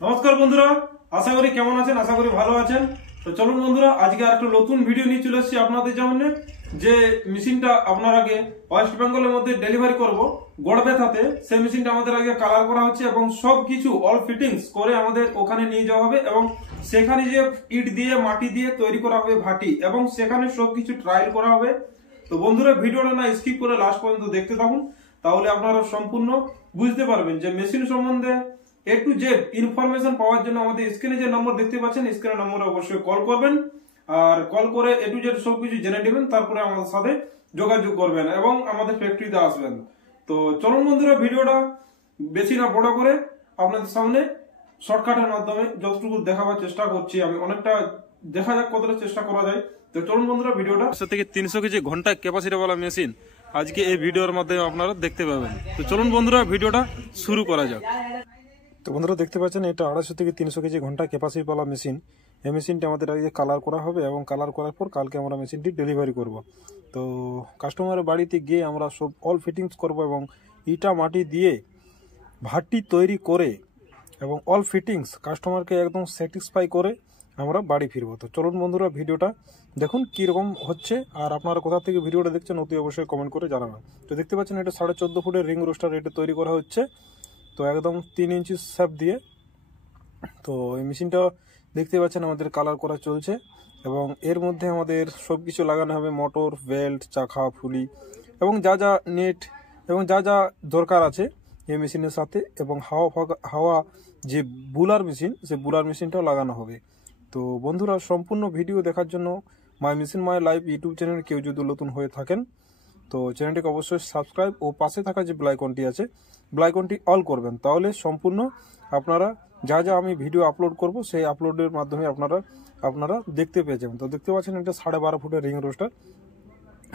নমস্কার বন্ধুরা, আশা করি কেমন আছেন, আশা করি ভালো আছেন। তো চলুন বন্ধুরা, আজকে আর একটা নতুন ভিডিও নিয়ে চলে এসেছি আপনাদের সামনে। যে মেশিনটা আপনার আগে ওয়েস্ট বেঙ্গলের মধ্যে ডেলিভারি করব গড়বেতাতে, সেই মেশিনটা আমাদের আগে কালার করা হচ্ছে এবং সবকিছু অল ফিটিংস করে আমাদের ওখানে নিয়ে যাওয়া হবে এবং সেখানে যে ইট দিয়ে মাটি দিয়ে তৈরি করা হবে ভাটি, এবং সেখানে সবকিছু ট্রায়াল করা হবে। তো বন্ধুরা, ভিডিওটা না স্কিপ করে লাস্ট পর্যন্ত দেখতে থাকুন, তাহলে আপনারা সম্পূর্ণ বুঝতে পারবেন যে মেশিন সম্বন্ধে এ টু জেড ইনফরমেশন পাওয়ার জন্য আমাদের স্ক্রিনে যে নম্বর দেখতে পাচ্ছেন, স্ক্রিনের নম্বরে অবশ্যই কল করবেন। আর কল করে এ টু জেড সবকিছু জেনে নেবেন, তারপরে আমাদের সাথে যোগাযোগ করবেন এবং আমাদের ফ্যাক্টরিতে আসবেন। তো চলুন বন্ধুরা, ভিডিওটা বেশি না বড় করে আপনাদের সামনে শর্টকাটের মাধ্যমে যতটুকু দেখাবার চেষ্টা করছি আমি, অনেকটা দেখা যাক কতটা চেষ্টা করা যায়। তো চলুন বন্ধুরা, ভিডিওটা 100 থেকে 300 কেজি ঘন্টা ক্যাপাসিটি वाला মেশিন আজকে এই ভিডিওর মাধ্যমে আপনারা দেখতে পাবেন। তো চলুন বন্ধুরা, ভিডিওটা শুরু করা যাক। তো বন্ধুরা দেখতে পাচ্ছেন, এটা 250 থেকে 300 কেজি ঘন্টা ক্যাপাসিটি वाला মেশিন। এই মেশিনটি আমাদের আগে কালার করা হবে এবং কালার করার পর কালকে আমরা মেশিনটি ডেলিভারি করব। তো কাস্টমারের বাড়িতে গিয়ে আমরা সব অল ফিটিংস করব এবং ইটা মাটি দিয়ে ভাটি তৈরি করে এবং অল ফিটিংস কাস্টমারকে একদম স্যাটিসফাই করে আমরা বাড়ি ফিরবো। তো চলুন বন্ধুরা, ভিডিওটা দেখুন কীরকম হচ্ছে, আর আপনারা কোথা থেকে ভিডিওটা দেখছেন অতি অবশ্যই কমেন্ট করে জানাবেন। তো দেখতে পাচ্ছেন, এটা 14.5 ফুটের রিং রোস্টার এটা তৈরি করা হচ্ছে, তো একদম 3 ইঞ্চি শ্যাপ দিয়ে। তো এই মেশিনটা দেখতে পাচ্ছেন আমাদের কালার করা চলছে এবং এর মধ্যে আমাদের সব কিছু লাগানো হবে, মোটর, বেল্ট, চাকা, ফুলি এবং যা যা নেট এবং যা যা দরকার আছে এই মেশিনের সাথে, এবং হাওয়া যে বুলার মেশিন, সেই বুলার মেশিনটাও লাগানো হবে। তো বন্ধুরা, সম্পূর্ণ ভিডিও দেখার জন্য my machine my life YouTube channel কেউ যদি নতুন হয়ে থাকেন তো চ্যানেলটিকে অবশ্যই সাবস্ক্রাইব ও পাশে থাকা যে বেল আইকনটি আছে বেল আইকনটি অল করবেন, তাহলে সম্পূর্ণ আপনারা যা যা আমি ভিডিও আপলোড করব সেই আপলোডের মাধ্যমে আপনারা দেখতে পেয়ে যাবেন। তো দেখতে পাচ্ছেন, এটা 12.5 ফুটের রিং রোস্টার,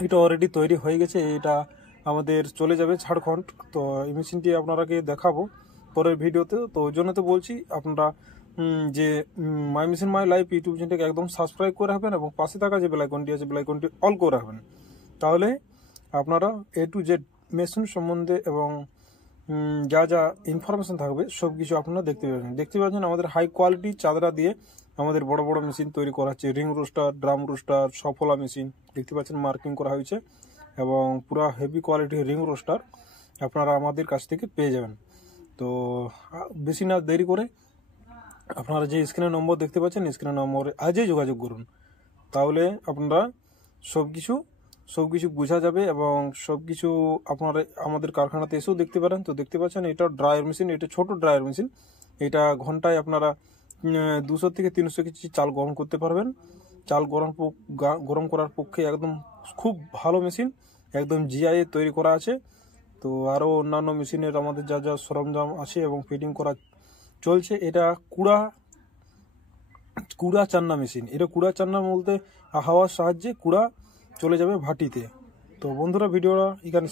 এটা অলরেডি তৈরি হয়ে গেছে, এটা আমাদের চলে যাবে ঝাড়খণ্ড। তো এই মেশিনটি আপনারাকে দেখাবো পরের ভিডিওতে। তো ওই জন্য তো বলছি আপনারা যে my machine my life YouTube চ্যানেলটাকে একদম সাবস্ক্রাইব করে রাখবেন এবং পাশে থাকা যে বেল আইকনটি আছে বেল আইকনটি অল করে রাখবেন, তাহলে আপনারা এ টু জেড মেশিন সম্বন্ধে এবং যা যা ইনফরমেশন থাকবে সব কিছু আপনারা দেখতে পাচ্ছেন আমাদের হাই কোয়ালিটি চাদরা দিয়ে আমাদের বড় বড় মেশিন তৈরি করা হচ্ছে, ring roaster, drum roaster, Safala machine দেখতে পাচ্ছেন মার্কিং করা হয়েছে, এবং পুরো হেভি কোয়ালিটির রিং রোস্টার আপনারা আমাদের কাছ থেকে পেয়ে যাবেন। তো বেশি না দেরি করে আপনারা যে স্ক্রিনের নম্বর দেখতে পাচ্ছেন স্ক্রিনের নম্বরে আজই যোগাযোগ করুন, তাহলে আপনারা সব কিছু বোঝা যাবে এবং সব কিছু আপনারা আমাদের কারখানাতে এসেও দেখতে পারেন। তো দেখতে পাচ্ছেন, এটা ড্রায়ার মেশিন, এটা ছোট ড্রায়ার মেশিন, এটা ঘন্টায় আপনারা 200 থেকে 300 কেজি চাল গরম করতে পারবেন। চাল গরম করার পক্ষে একদম খুব ভালো মেশিন, একদম জিআই তৈরি করা আছে। তো আরও অন্যান্য মেশিনের আমাদের যা যা সরঞ্জাম আছে এবং ফিটিং করা চলছে। এটা কুড়া চান্না মেশিন, এটা কুড়া চান্না বলতে হাওয়ার সাহায্যে কুড়া চলে যাবে ভাটিতে। তো বন্ধুরা, ভিডিওটা এখানে